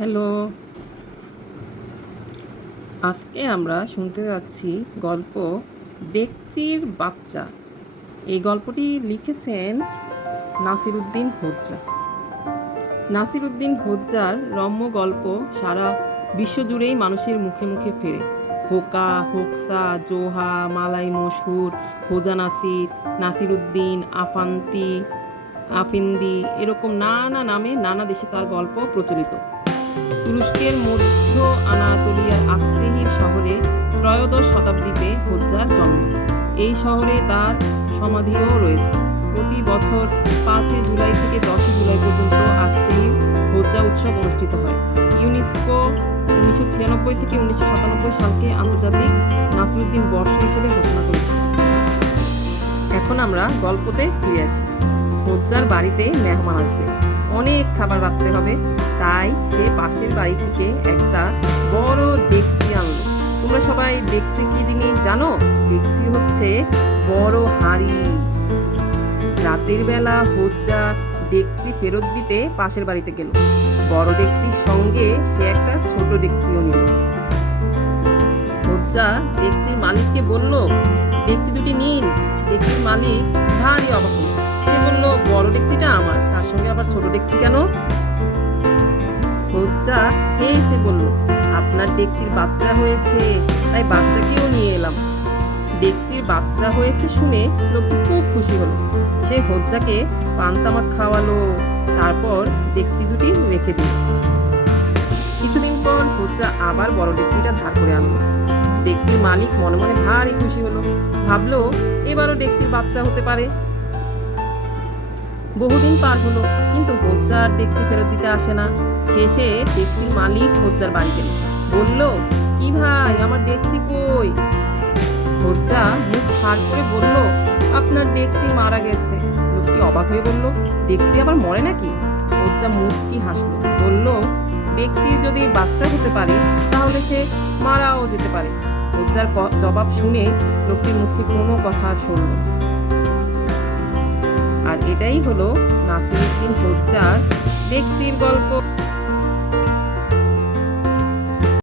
Hello, আজকে আমরা শুনতে যাচ্ছি গল্প ডেকচির বাচ্চা। এই গল্পটি লিখেছেন নাসিরুদ্দিন হোজ্জা। নাসিরুদ্দিন হোজ্জার রম্য গল্প সারা বিশ্বজুড়েই মানুষের মুখে মুখে ফেরে। হোকা, হোকসা, জোহা, মালাই মশহুর, হোজা নাসির, নাসিরুদ্দিন, আফিন্দি এরকম নানা নামে নানা দেশে তার গল্প প্রচলিত। তুরস্কের মধ্য আনাতোলিয়ার আকসেহির শহরে ত্রয়োদশ শতাব্দীতে হোজ্জার জন্ম। এই শহরে তার সমাধিও রয়েছে। প্রতি বছর 5 জুলাই থেকে 10 জুলাই পর্যন্ত আকসেহির হোজ্জা উৎসব অনুষ্ঠিত হয়। ইউনেস্কো 1996 থেকে 1997 সালকে আন্তর্জাতিক নাসিরুদ্দিন বর্ষ হিসেবে ঘোষণা করেছে। এখন আমরা গল্পতে ফিরে আসি। হোজ্জার বাড়িতে মেহমান আসবে, অনেক খাবার রাখতে হবে, তাই সে পাশের বাড়ি থেকে একটা বড় ডেকচি আনলো। তোমরা সবাই ডেকচি কি জিনিস জানো? ডেকচি হচ্ছে বড় হাঁড়ি। রাতের বেলা হোজ্জা ডেকচি ফেরত দিতে পাশের বাড়িতে গেল। বড় ডেকচির সঙ্গে সে একটা ছোট ডেকচিও নিল। হোজ্জা ডেকচির মালিককে বলল, ডেকচি দুটি নিন। ডেকচির মালিক ভারী অবাক হলো। সে বলল, বড় ডেকচিটা আমার, তার সঙ্গে আবার ছোট ডেকচি কেন? হোজ্জা হেসে বলল, আপনার ডেকচির বাচ্চা হয়েছে, তাই বাচ্চাকেও নিয়ে এলাম। ডেকচির বাচ্চা হয়েছে শুনে লোকটি খুব খুশি হলো। সে হোজ্জাকে পান্তামাত খাওয়ালো, তারপর ডেকচি দুটি রেখে দিল। কিছুদিন পর হোজ্জা আবার বড় ডেকচিটা ধার করে আনলো। ডেকচির মালিক মনে মনে ভারী খুশি হলো, ভাবলো এবারও ডেকচির বাচ্চা হতে পারে। বহুদিন পার হলো, কিন্তু হোজ্জা আর ডেকচি ফেরত দিতে আসে না। শেষে ডেকচির মালিক হোজ্জার বাড়ি গেল, বলল, কি ভাই, আমার ডেকচি কই? হোজ্জা মুখ ভার করে বলল, আপনার ডেকচি মারা গেছে। লোকটি অবাক হয়ে বলল, ডেকচি আবার মরে নাকি? হোজ্জা মুচকি হাসলো, বলল, ডেকচি যদি বাচ্চা হতে পারে তাহলে সে মারাও যেতে পারে। হোজ্জার জবাব শুনে লোকটির মুখে কোনো কথা শুনল। আর এটাই হলো নাসিরুদ্দিন হোজ্জার ডেকচির গল্প।